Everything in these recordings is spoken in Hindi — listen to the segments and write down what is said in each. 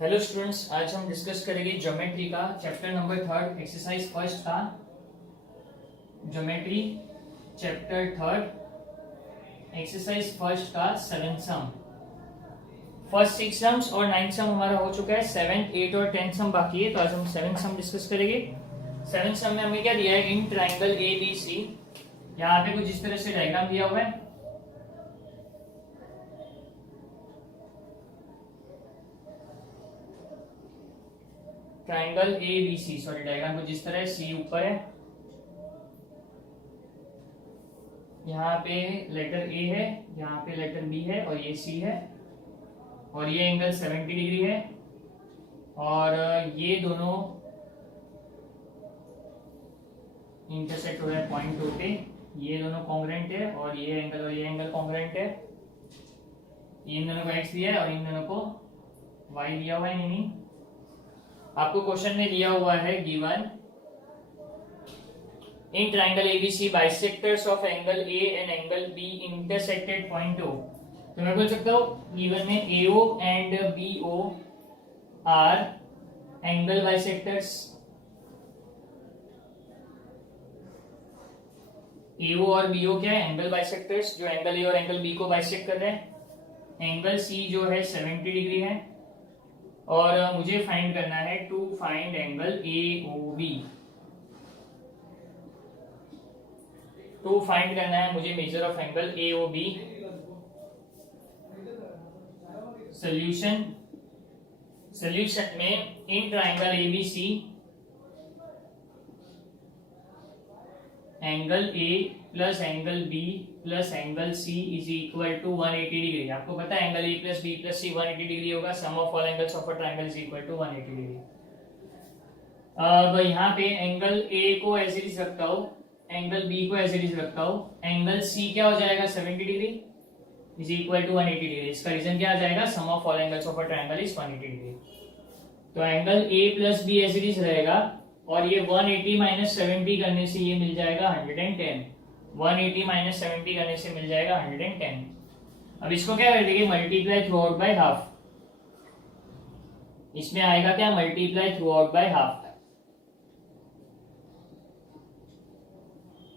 हेलो स्टूडेंट्स, आज हम डिस्कस करेंगे ज्योमेट्री का चैप्टर नंबर 3 एक्सरसाइज फर्स्ट का ज्योमेट्री चैप्टर 3 एक्सरसाइज फर्स्ट का 7th सम। फर्स्ट 6 सम्स और 9th सम हमारा हो चुका है। 7th 8th और 10th सम बाकी है, तो आज हम 7th सम डिस्कस करेंगे। 7th सम में हमें क्या दिया है, इन ट्राइंगल ए बी सी। यहाँ पे कुछ इस तरह से डायग्राम दिया हुआ है। Triangle A B C, sorry diagram कुछ इस तरह है। सी ऊपर है, यहाँ पे लेटर ए है, यहाँ पे लेटर बी है और ये सी है। और ये एंगल 70 डिग्री है और ये दोनों इंटरसेक्ट हो रहा है पॉइंट ओ पे। ये दोनों कॉन्ग्रुएंट है और ये एंगल कॉन्ग्रुएंट है। इन दोनों को एक्स दिया है और इन दोनों को वाई दिया हुआ है। यानी आपको क्वेश्चन में दिया हुआ है given in triangle ABC bisectors of angle A and angle B intersected point O. तो मैं बोल सकता हूं गिवन में AO and BO are angle bisectors. AO और बीओ क्या है, एंगल बाइसेक्टर्स, जो एंगल ए और एंगल बी को बाइसेक्ट कर रहे हैं। एंगल सी जो है 70 डिग्री है और मुझे फाइंड करना है to find angle AOB। To find करना है मुझे measure of angle AOB। Solution में in triangle ABC angle A plus angle B plus angle C is equal to 180 degree. आपको पता है angle A plus B plus C 180 degree होगा। Sum of all angles of a triangle is equal to 180 degree. अब यहाँ पे एंगल A को एज इट इज रखता हूँ, एंगल B को एज इट इज रखता हूँ। एंगल C क्या हो जाएगा, 70 degree is equal to 180 degree. इसका रीजन क्या आ जाएगा, sum of all angles of a triangle is 180 degree. तो angle A plus B as it is रहेगा और ये 180 माइनस 70 करने से ये मिल जाएगा 110। 180 माइनस 70 करने से मिल जाएगा 110। अब इसको क्या कर देंगे, multiply through out by half. इसमें आएगा क्या, multiply through out by half.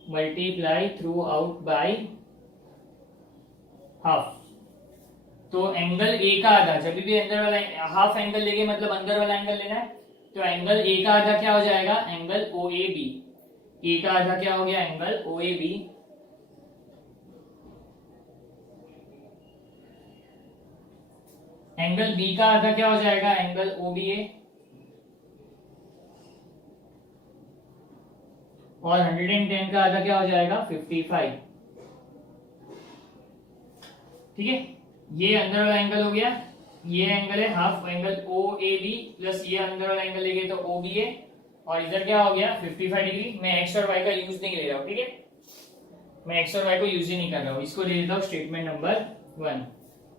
Multiply through out by half. तो एंगल ए का आधा, जब भी अंदर वाला हाफ एंगल लेंगे मतलब अंदर वाला एंगल लेना है, तो एंगल ए का आधा क्या हो जाएगा, एंगल OAB। ए का आधा क्या हो गया, एंगल OAB। एंगल बी का आधा क्या हो जाएगा, एंगल OBA। और 110 का आधा क्या हो जाएगा, 55। ठीक है, ये अंदर वाला एंगल हो गया। ये एंगल है हाफ एंगल OAB प्लस ये अंदर वाला एंगल लेंगे तो OBA और इधर क्या हो गया 55 डिग्री। मैं एक्स और वाई का यूज नहीं ले रहा हूँ, ठीक है, मैं एक्स और वाई को यूज ही नहीं कर रहा हूँ। इसको ले लेता हूँ स्टेटमेंट नंबर 1।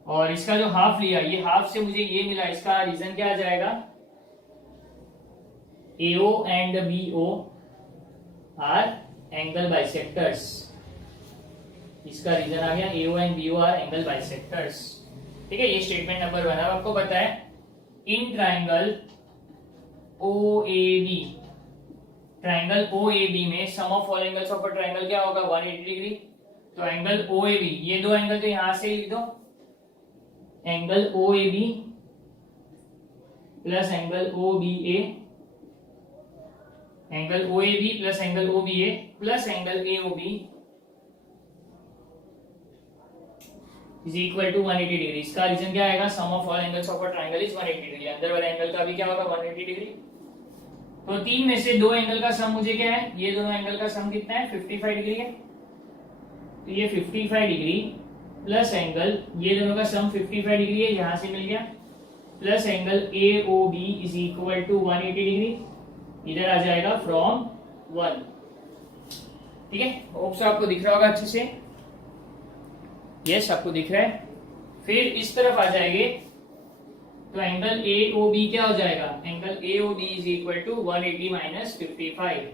और इसका जो हाफ लिया, ये हाफ से मुझे ये मिला, इसका रीजन क्या आ जाएगा, AO and BO are angle bisectors. इसका रीजन आ गया AO and BO are angle bisectors. ठीक है, ये स्टेटमेंट नंबर 1। अब आपको पता है in triangle OAB, triangle OAB में sum of all angles of a triangle क्या होगा, 180 डिग्री। तो एंगल OAB, ये दो एंगल तो यहां से लिख दो, angle OAB plus angle OBA, angle OAB plus angle OBA plus angle AOB is equal to 180 degree. इसका रीजन क्या आएगा, sum of all angles of a triangle is 180 degree. अंदर वाले एंगल का भी क्या होगा, 180 डिग्री। तो तीन में से दो एंगल का सम मुझे क्या है, ये दोनों एंगल का सम कितना है, 55 डिग्री है। तो ये 55 डिग्री प्लस एंगल, ये दोनों का सम 55 डिग्री है, यहां से मिल गया, plus angle AOB is equal to 180 degree. इधर आ जाएगा फ्रॉम 1। ठीक है, होप सो आपको दिख रहा होगा अच्छे से। यस, आपको दिख रहा है। फिर इस तरफ आ जाएंगे तो एंगल AOB क्या हो जाएगा, angle AOB is equal to 180 minus 55।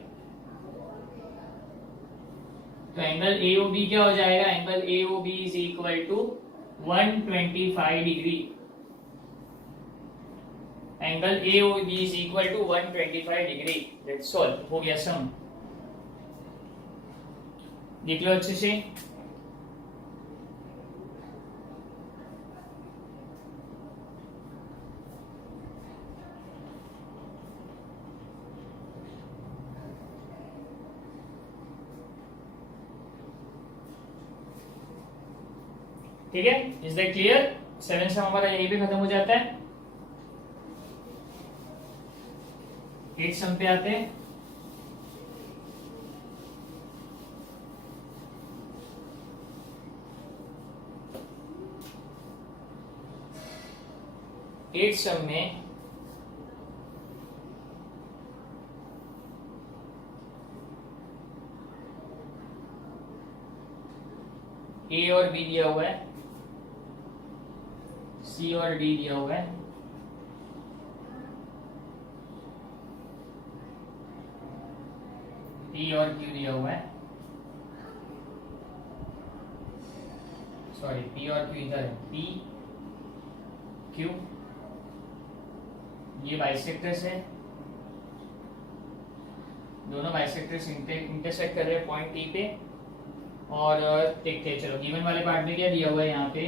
तो एंगल AOB क्या हो जाएगा, angle AOB is equal to 125 degree. Angle AOB is equal to 125 degree. That's all, हो गया सम। देख लो अच्छे से। ठीक है, इज दैट क्लियर? 7 सम हमारा यहीं पे खत्म हो जाता है। 8 सम पे आते हैं। एट सम में ए और बी दिया हुआ है, सी और डी दिया हुआ है, पी और क्यू दिया हुआ है। सॉरी, पी और क्यू इधर है, पी क्यू, ये बाइसेक्टर्स है, दोनों बाइसेक्टर्स इंटरसेक्ट कर रहे हैं पॉइंट टी पे। और देखते हैं, चलो गिवन वाले पार्ट में क्या दिया हुआ है। यहाँ पे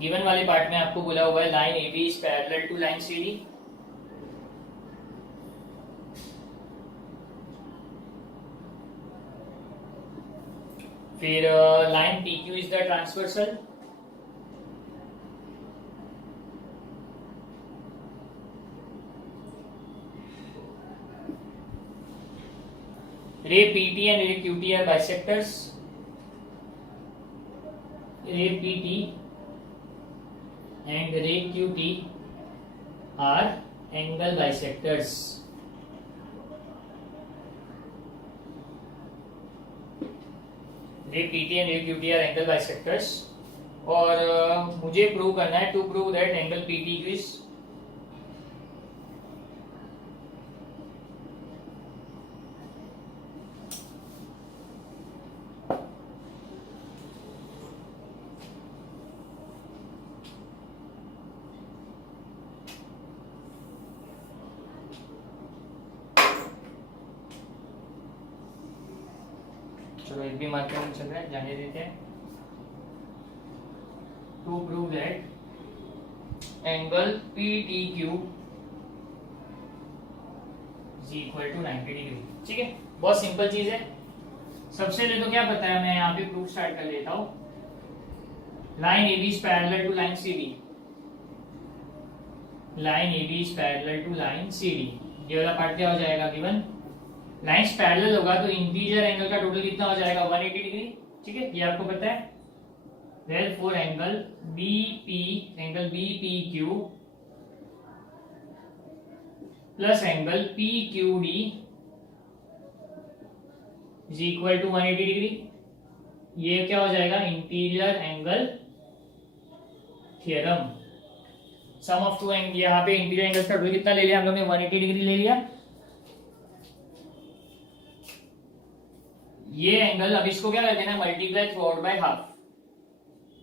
गिवन वाले पार्ट में आपको बोला हुआ है line A B is parallel to line C D. फिर line P Q is the transversal. Ray PT and ray QT are bisectors. Ray PT and ray QT are angle bisectors. Ray PT and ray QT are angle bisectors. और मुझे प्रूव करना है, to prove that angle PTQ is चलो एक भी मार्कर नहीं चल रहा है, जाने देते हैं। To prove that angle PTQ is equal to 90 degree. ठीक है, बहुत सिंपल चीज है। सबसे पहले तो क्या पता है, मैं यहाँ पे प्रूफ स्टार्ट कर लेता हूँ। Line AB is parallel to line CD। Line AB is parallel to line CD। ये वाला पार्ट क्या हो जाएगा, गिवन लाइंस पैरेलल होगा तो इंटीजर एंगल का टोटल कितना हो जाएगा, 180 डिग्री। ठीक है, ये आपको पता है। Therefore angle BPQ plus angle PQD is equal to 180 degree. ये क्या हो जाएगा, interior angle theorem. Sum of two angle, यहाँ पे इंटीरियर एंगल का टोटल कितना ले लिया हम लोग ने, 180 डिग्री ले लिया। ये एंगल, अब इसको क्या कर देना, multiply through out by half.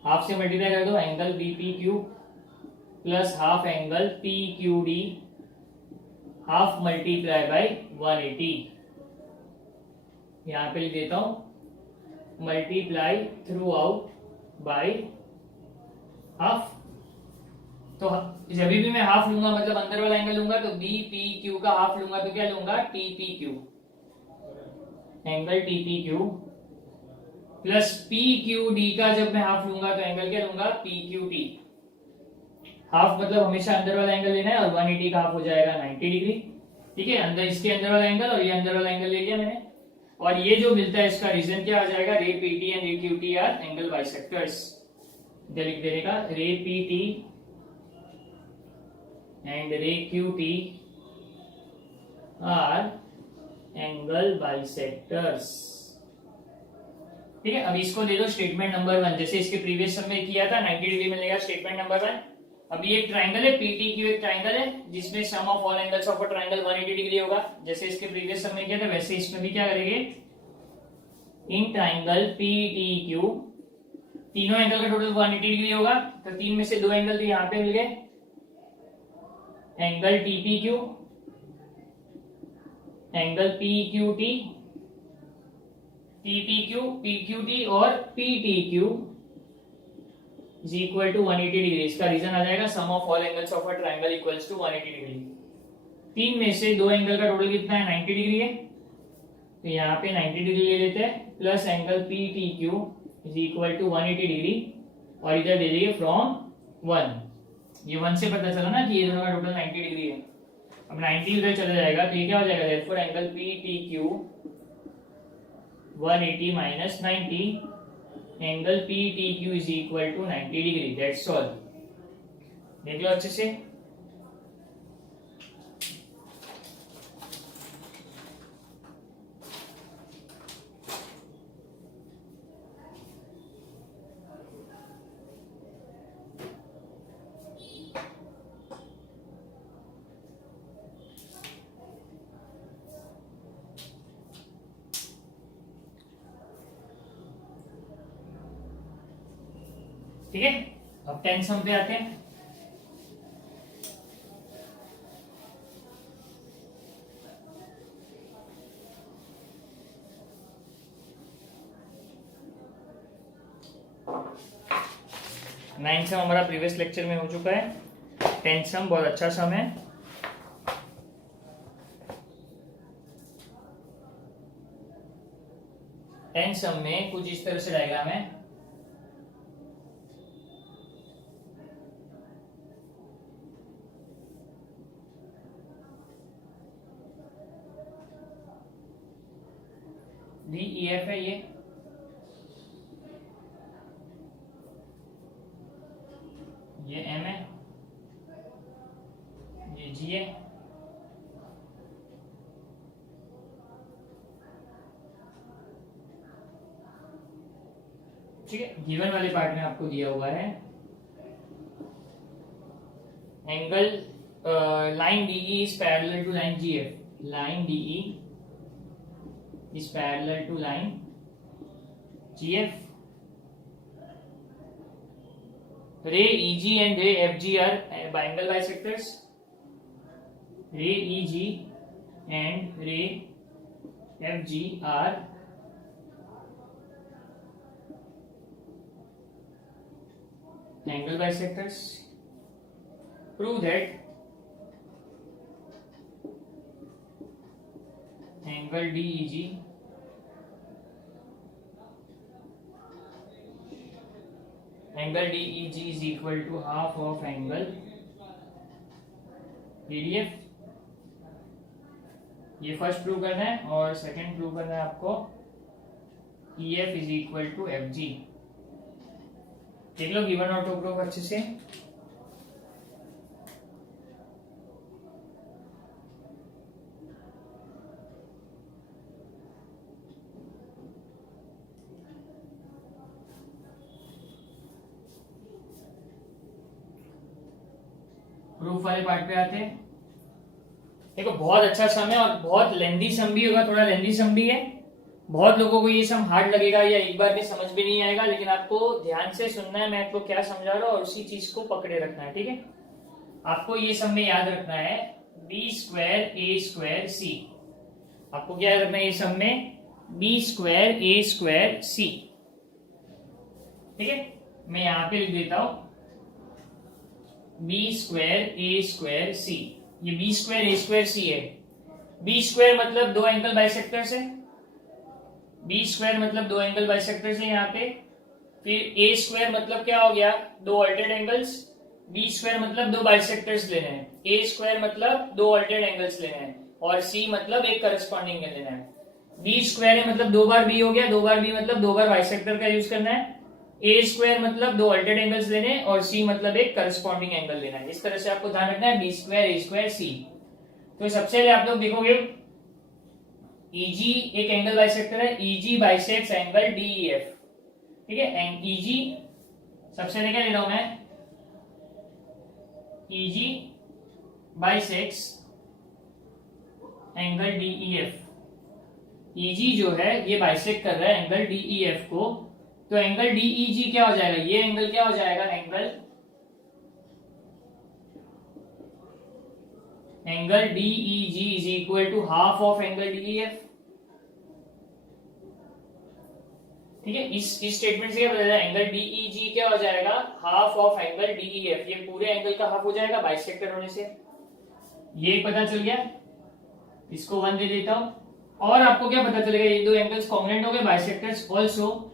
Half से मल्टीप्लाई कर दो, angle BPQ plus half angle PQD, half multiply by 180। यहां पे लिख देता हूं multiply through out by half. तो जब भी मैं हाफ लूंगा, मतलब अंदर वाला एंगल लूंगा, तो BPQ का हाफ लूंगा तो क्या लूंगा, TPQ। Angle TPQ plus PQD का जब मैं हाफ लूंगा तो एंगल क्या लूंगा, PQT। हाफ मतलब हमेशा अंदर वाला एंगल लेना है, और 180 का हाफ हो जाएगा 90 डिग्री। ठीक है, अंदर इसके अंदर वाला एंगल और ये अंदर वाला एंगल ले लिया मैंने। और ये जो मिलता है इसका रीजन क्या आ जाएगा, रे PT एंड रे QT आर एंगल बाइसेक्टर्स। इधर लिख देने का, रे PT एंड रे QT आर एंगल बाइसेक्टर्स। ठीक है, अब इसको दे दो स्टेटमेंट नंबर 1, जैसे इसके प्रीवियस सम में किया था, 90 डिग्री मिलेगा स्टेटमेंट नंबर 1। अभी एक ट्राइंगल है PTQ, एक ट्राइंगल है जिसमें sum of all angles of a triangle 180 degree होगा। जैसे इसके प्रीवियस सम में किया था, वैसे इसमें भी क्या करेंगे, इन ट्राइंगल PTQ तीनों एंगल का टोटल 180 डिग्री होगा। तो 3 में से 2 एंगल तो यहाँ पे मिल गए, angle TPQ, angle PQT, TPQ, PQT और PTQ is equal to 180 degree. इसका रीजन आ जाएगा sum of all angles of a triangle equals to 180 degree. तीन में से दो एंगल का टोटल कितना है, 90 डिग्री है, तो यहाँ पे 90 डिग्री ले लेते हैं, plus angle PTQ is equal to 180 degree, और इधर दे देंगे फ्रॉम 1। ये 1 से पता चला ना कि ये दोनों का टोटल 90 डिग्री है। अब 90 उधर चला जाएगा तो ये क्या हो जाएगा, therefore angle PTQ 180 minus 90, angle PTQ is equal to 90 degree. That's all. देख लो अच्छे से। ठीक है, अब 10 सम पे आते हैं। नाइन सम हमारा प्रीवियस लेक्चर में हो चुका है। 10 सम बहुत अच्छा सम है। टेन सम में कुछ इस तरह से डायग्राम है। DEF है ये M है, ये G है, ठीक है। गिवन वाले पार्ट में आपको दिया हुआ है angle line DE is parallel to line GF, line DE is parallel to line GF. Ray EG and ray FG are angle bisectors. Ray EG and ray FG are angle bisectors. Prove that angle DEG is equal to half of angle PDF। ये फर्स्ट प्रूव करना है, और सेकंड प्रूव करना है आपको EF is equal to FG। देख लो गिवन ऑटो प्रूफ अच्छे से। प्रूफ वाले पार्ट पे आते हैं। देखो बहुत अच्छा सम है और बहुत लेंदी सम भी होगा, थोड़ा लेंदी सम भी है। बहुत लोगों को ये सम हार्ड लगेगा या एक बार में समझ भी नहीं आएगा, लेकिन आपको ध्यान से सुनना है मैं आपको क्या समझा रहा हूँ और उसी चीज को पकड़े रखना है, ठीक है। आपको ये सम में याद रखना है B square A square C। आपको क्या याद रखना है ये सम में B square A square C, ठीक है। मैं यहां पे लिख देता हूं B square A square C। ये B square A square C है। B स्क्वायर मतलब दो एंगल बाइसेक्टर्स है, B स्क्वायर मतलब दो एंगल बाइसेक्टर्स है यहाँ पे। फिर A स्क्वायर मतलब क्या हो गया, दो अल्टर्ड एंगल्स। B स्क्वायर मतलब दो बाइसेक्टर्स लेने हैं, A स्क्वायर मतलब दो अल्टर्ड एंगल्स लेने हैं, और C मतलब एक करस्पॉन्डिंग लेना है। B स्क्वायर है मतलब दो बार B हो गया, दो बार B मतलब दो बार बाइसेक्टर का यूज करना है। A स्क्वायर मतलब दो अल्टर्ड एंगल्स लेने, और C मतलब एक करस्पॉन्डिंग एंगल लेना है। इस तरह से आपको ध्यान रखना है B square A square C। तो सबसे पहले आप लोग देखोगे EG एक एंगल बाइसेक्टर है, EG बाइसेक्ट्स एंगल DEF, ठीक है। EG सबसे पहले क्या ले रहा हूं मैं, EG bisects angle DEF। EG जो है ये बाइसेक्ट कर रहा है एंगल DEF को, तो एंगल DEG क्या हो जाएगा, ये एंगल क्या हो जाएगा, angle angle DEG is equal to half of angle DEF। ठीक है, इस स्टेटमेंट से क्या पता चला, एंगल DEG क्या हो जाएगा, हाफ ऑफ एंगल DEF। ये पूरे एंगल का हाफ हो जाएगा बाइसेक्टर होने से, ये पता चल गया। इसको 1 दे देता हूं। और आपको क्या पता चलेगा, ये दो एंगल्स कॉन्ग्रुएंट हो गए, bisectors also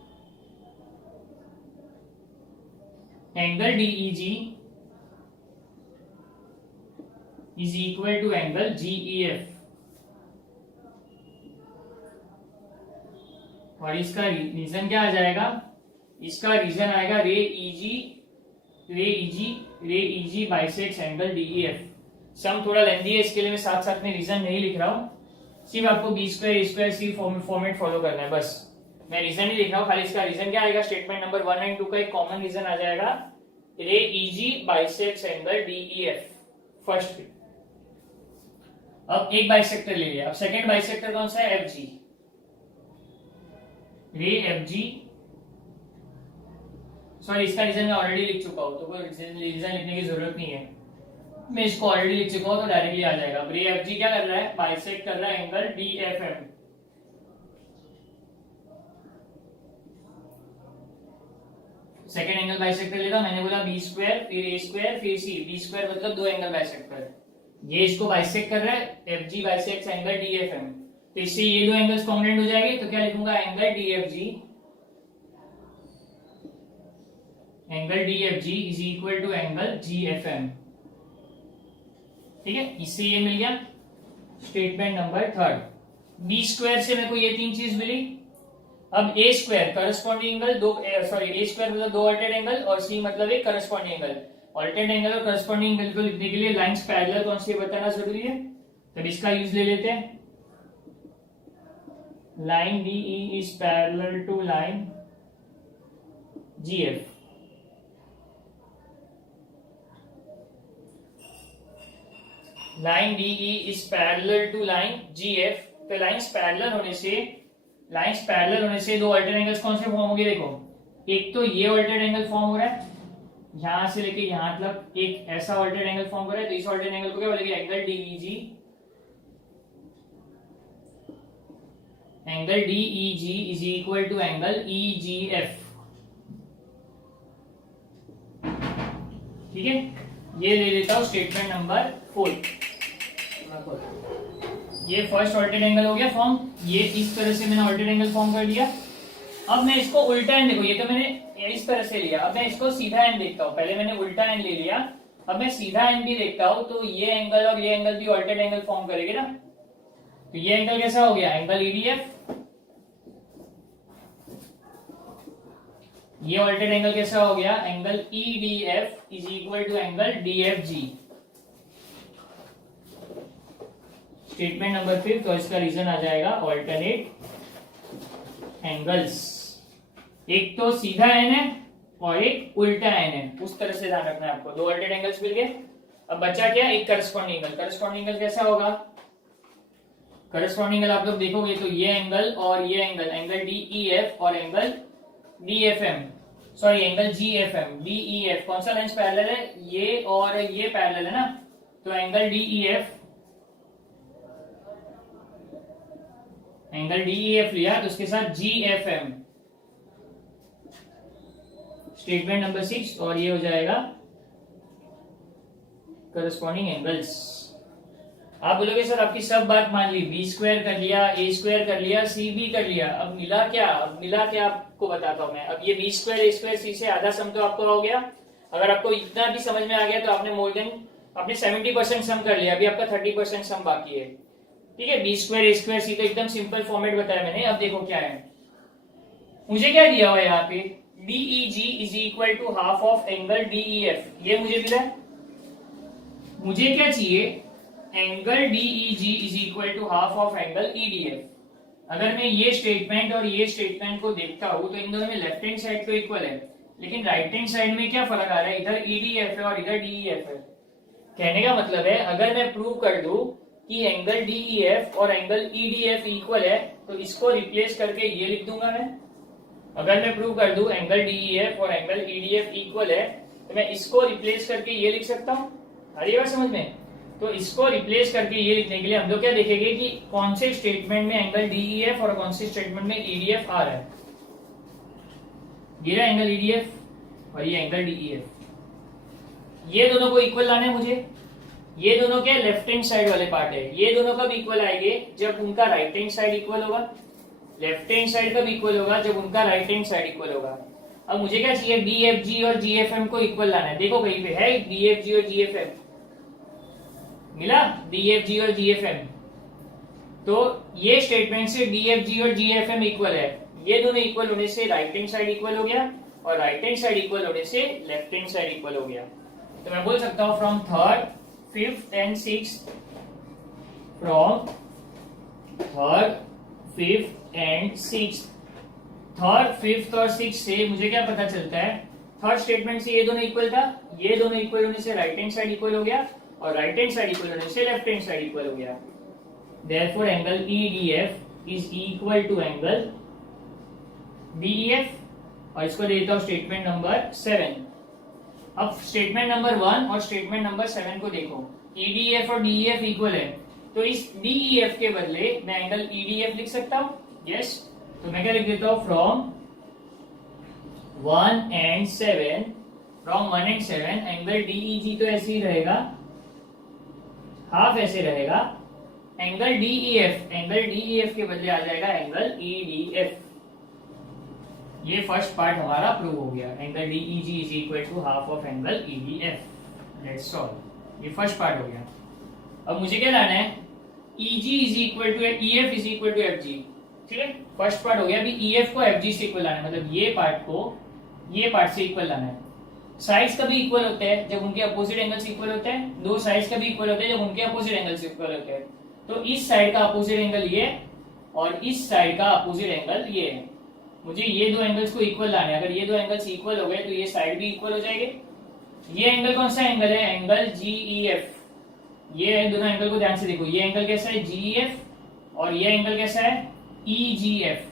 angle DEG is equal to angle GEF। और इसका रीजन क्या आ जाएगा, इसका रीजन आएगा रे EG बाइसेक्ट्स एंगल DEF। सम थोड़ा लेंथी है, इसके लिए मैं साथ साथ में रीजन नहीं लिख रहा हूं, सिर्फ आपको B square A square C format follow करना है बस। मैं रीजन नहीं लिख रहा हूं, खाली इसका रीजन क्या आएगा, स्टेटमेंट नंबर 1 एंड 2 का एक कॉमन रीजन आ जाएगा, रे EG bisects angle DEF first. अब एक बाइसेक्टर ले लिया, अब सेकंड बाइसेक्टर कौन सा है, FG। रे FG, सॉरी इसका रीजन मैं ऑलरेडी लिख चुका हूं, तो कोई रीजन लिखने की जरूरत नहीं है, मैं इसको ऑलरेडी लिख चुका हूं तो डायरेक्टली आ जाएगा। रे FG क्या कर रहा है, बाइसेक्ट कर रहा है angle DFM। Second angle bisector लेता हूं, मैंने बोला B स्क्वायर फिर A स्क्वायर फिर C, B स्क्वायर मतलब दो एंगल बाइसेक्टर, ये इसको बाइसेक्ट कर रहा है, FG बाइसेक्ट्स एंगल DFM। तो इससे ये दो एंगल्स कॉन्ग्रुएंट हो जाएंगे, तो क्या लिखूंगा, angle DFG is equal to angle GFM। ठीक है, इससे ये मिल गया स्टेटमेंट नंबर 3। B स्क्वायर से मेरे को ये तीन चीज मिली। अब A स्क्वायर करस्पॉन्डिंग एंगल दो, सॉरी A स्क्वायर मतलब दो अल्टरनेट एंगल और C मतलब एक करस्पॉन्डिंग एंगल। अल्टरनेट एंगल और करस्पॉन्डिंग एंगल को लिखने के लिए लाइंस पैरेलल कौन सी बताना जरूरी है, तब इसका यूज ले लेते हैं। Line DE is parallel to line GF। Line DE is parallel to line GF। तो लाइंस पैरेलल होने से दो अल्टरनेट एंगल्स कौन से फॉर्म होंगे, देखो एक तो ये अल्टरनेट एंगल फॉर्म हो रहा है, यहां से लेके यहां तक एक ऐसा अल्टरनेट एंगल फॉर्म हो रहा है, तो इस अल्टरनेट एंगल को क्या बोलेंगे, angle DEG is equal to angle EGF। ठीक है, ये ले लेता हूं स्टेटमेंट नंबर 4। ये फर्स्ट अल्टरनेट एंगल हो गया फॉर्म, ये इस तरह से मैंने अल्टरनेट एंगल फॉर्म कर लिया। अब मैं इसको उल्टा एंड, देखो ये तो मैंने इस तरह से लिया, अब मैं इसको सीधा एंड देखता हूं, पहले मैंने उल्टा एंड ले लिया, अब मैं सीधा एंड भी देखता हूं, तो ये एंगल और ये एंगल भी अल्टरनेट एंगल फॉर्म करेंगे ना। तो ये एंगल कैसा हो गया, एंगल EDF। ये अल्टरनेट एंगल कैसा हो गया, angle EDF is equal to angle DFG। Statement number 5, तो इसका रीजन आ जाएगा अल्टरनेट एंगल्स, एक तो सीधा एन है और एक उल्टा एन है, उस तरह से ध्यान रखना है आपको। दो अल्टरनेट एंगल्स मिल गए, अब बचा क्या, एक करस्पॉन्डिंग एंगल। करस्पॉन्डिंग एंगल कैसा होगा, करस्पॉन्डिंग एंगल आप लोग देखोगे तो ये एंगल और ये एंगल, एंगल DEF और angle DFM, sorry angle GFM। DEF कौन सा लाइंस पैरेलल है, ये और ये पैरेलल है ना, तो एंगल DEF लिया, तो उसके साथ GFM स्टेटमेंट नंबर 6, और ये हो जाएगा करस्पॉन्डिंग एंगल्स। आप बोलोगे सर आपकी सब बात मान ली, B स्क्वायर कर लिया, A स्क्वायर कर लिया, C भी कर लिया, अब मिला क्या, अब मिला क्या आपको बताता हूं मैं। अब ये B square A square C से आधा सम तो आपको हो गया, अगर आपको इतना भी समझ में आ गया तो आपने मोर देन आपने 70% सम कर लिया, अभी आपका 30% सम बाकी है। ठीक है, B square A square C तो एकदम सिंपल फॉर्मेट बताया मैंने। अब देखो क्या है, मुझे क्या दिया हुआ है यहाँ पे, DEG is equal to half of angle DEF, ये मुझे मिला है। मुझे क्या चाहिए, angle DEG is equal to half of angle EDF। अगर मैं ये स्टेटमेंट और ये स्टेटमेंट को देखता हूं तो इन दोनों में लेफ्ट हैंड साइड तो इक्वल है, लेकिन राइट हैंड साइड में क्या फर्क आ रहा है, इधर EDF है और इधर DEF है। कहने का मतलब है, अगर मैं प्रूव कर दूं कि एंगल DEF और एंगल EDF इक्वल है, तो इसको रिप्लेस करके ये लिख दूंगा मैं। अगर मैं प्रूव कर दूं एंगल DEF और एंगल EDF इक्वल है, तो मैं इसको रिप्लेस करके ये लिख सकता हूं। आ रही है बात समझ में, तो इसको रिप्लेस करके ये लिखने के लिए हम लोग क्या देखेंगे कि कौन से स्टेटमेंट में एंगल डीईएफ और कौन से स्टेटमेंट में ईडीएफ आ रहा है। ये रहा एंगल ईडीएफ और ये एंगल डीईएफ, ये दोनों को इक्वल लाना है मुझे। ये दोनों क्या लेफ्ट हैंड साइड वाले पार्ट है, ये दोनों कब इक्वल आएंगे जब उनका राइट हैंड साइड इक्वल होगा। लेफ्ट हैंड साइड कब इक्वल होगा जब उनका राइट हैंड साइड इक्वल होगा। अब मुझे क्या चाहिए, डीएफजी और जीएफएम को इक्वल लाना है। देखो कहीं पे है डीएफजी और जीएफएम, मिला डीएफजी और जीएफएम। तो ये स्टेटमेंट से डीएफजी और जीएफएम इक्वल है, ये दोनों इक्वल होने से राइट हैंड साइड इक्वल हो गया और राइट हैंड साइड इक्वल होने से लेफ्ट हैंड साइड इक्वल हो गया। तो मैं बोल सकता हूं from third, fifth and sixth, from third, fifth and sixth. Third, fifth और सिक्स से मुझे क्या पता चलता है, थर्ड स्टेटमेंट से ये दोनों इक्वल था, ये दोनों इक्वल होने से राइट हैंड साइड इक्वल हो गया और राइट हैंड साइड इक्वल होने से लेफ्ट हैंड साइड इक्वल हो गया। Therefore angle EDF is equal to angle DEF और इसको देता हूं स्टेटमेंट नंबर 7। अब स्टेटमेंट नंबर 1 और स्टेटमेंट नंबर 7 को देखो, ईडीएफ और डीईएफ इक्वल है, तो इस डीईएफ के बदले मैं एंगल ईडीएफ लिख सकता हूं। यस, तो मैं क्या लिख देता हूं, from 1 and 7, from 1 and 7 angle DEG तो ऐसे ही रहेगा, हाफ ऐसे रहेगा। एंगल डीईएफ के बदले आ जाएगा एंगल ईडीएफ। ये फर्स्ट पार्ट हमारा प्रूव हो गया, angle DEG is equal to half of angle EDF. That's all, ये फर्स्ट पार्ट हो गया। अब मुझे क्या लाना है, EG is equal to EF is equal to FG. ठीक है, फर्स्ट पार्ट हो गया। अभी ईएफ को एफजी से इक्वल लाना है, मतलब ये पार्ट को ये पार्ट से इक्वल लाना है। साइड्स कभी इक्वल होते हैं जब उनके अपोजिट एंगल्स इक्वल होते हैं, दो साइड्स कभी इक्वल होते हैं जब उनके अपोजिट एंगल्स इक्वल होते हैं। तो इस साइड का अपोजिट एंगल ये और इस साइड का अपोजिट एंगल ये है। मुझे ये दो एंगल्स को इक्वल लाना है। अगर ये दो एंगल्स इक्वल हो गए तो ये साइड भी इक्वल हो जाएंगे। ये एंगल कौन सा एंगल है, एंगल जीईएफ। ये दोनों एंगल को ध्यान से देखो, ये एंगल कैसा है जीईएफ और ये एंगल कैसा है ईजीएफ।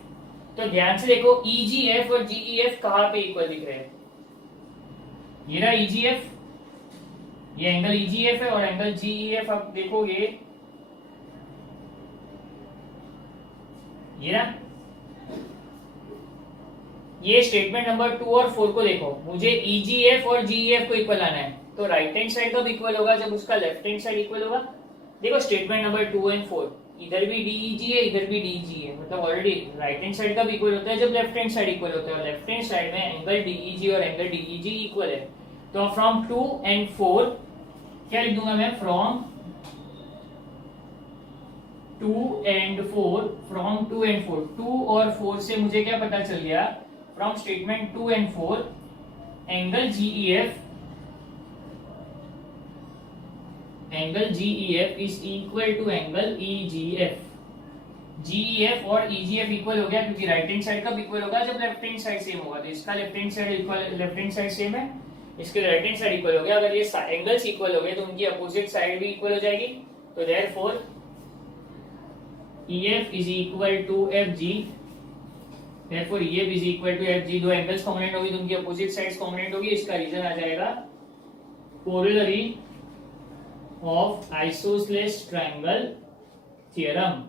तो ध्यान से देखो ईजीएफ और जीईएफ कहां पे इक्वल दिख रहे हैं, ये रहा ईजीएफ, ये एंगल ईजीएफ है और एंगल जीईएफ आप देखोगे ये रहा। ये स्टेटमेंट नंबर 2 और 4 को देखो, मुझे ईजीएफ और जीईएफ को इक्वल लाना है। तो राइट हैंड साइड कब इक्वल होगा जब उसका लेफ्ट हैंड साइड इक्वल होगा। देखो स्टेटमेंट नंबर 2 एंड 4, इधर भी डीईजी है इधर भी डीईजी है, मतलब ऑलरेडी राइट हैंड साइड कब इक्वल होता है जब लेफ्ट हैंड साइड इक्वल होता है। और लेफ्ट हैंड साइड में एंगल डीईजी और एंगल डीईजी इक्वल है। तो फ्रॉम 2 and 4 क्या लिख दूंगा मैं, फ्रॉम 2 and 4, फ्रॉम 2 and 4, 2 और 4 से मुझे क्या पता चल गया, from statement 2 and 4 angle GEF is equal to angle EGF. GEF और ईजीएफ इक्वल हो गया क्योंकि राइट हैंड साइड कब इक्वल होगा जब लेफ्ट हैंड साइड सेम होगा। तो इसका लेफ्ट हैंड साइड सेम है, इसके राइट हैंड साइड इक्वल हो गया। अगर ये एंगल्स इक्वल हो गए तो उनकी अपोजिट साइड भी इक्वल हो जाएगी। तो therefore EF is equal to FG, therefore EF is equal to FG। दो एंगल्स कॉम्बिनेट होगी तो उनकी अपोजिट साइड्स कॉम्बिनेट होगी। इसका रीजन आ जाएगा corollary of isosceles triangle theorem,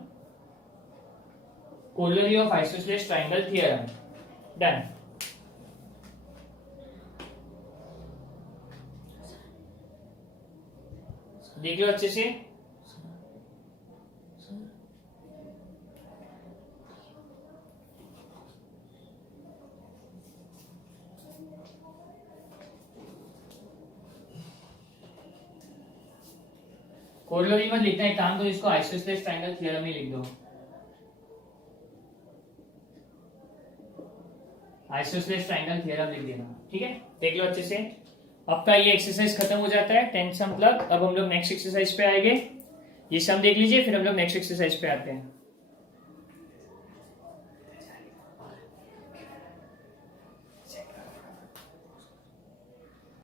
corollary of isosceles triangle theorem. Done. देख लो अच्छे से, कोरोलरी मत लिखना, एक काम तो इसको आइसोसेलेस ट्रायंगल थ्योरम ही लिख दो। आइसोसेलेस ट्रायंगल थ्योरम लिख देना, ठीक है। देख लो अच्छे से। आपका ये एक्सरसाइज खत्म हो जाता है 10 सम प्लग। अब हम लोग नेक्स्ट एक्सरसाइज पे आएंगे। ये सम देख लीजिए फिर हम लोग नेक्स्ट एक्सरसाइज पे आते हैं।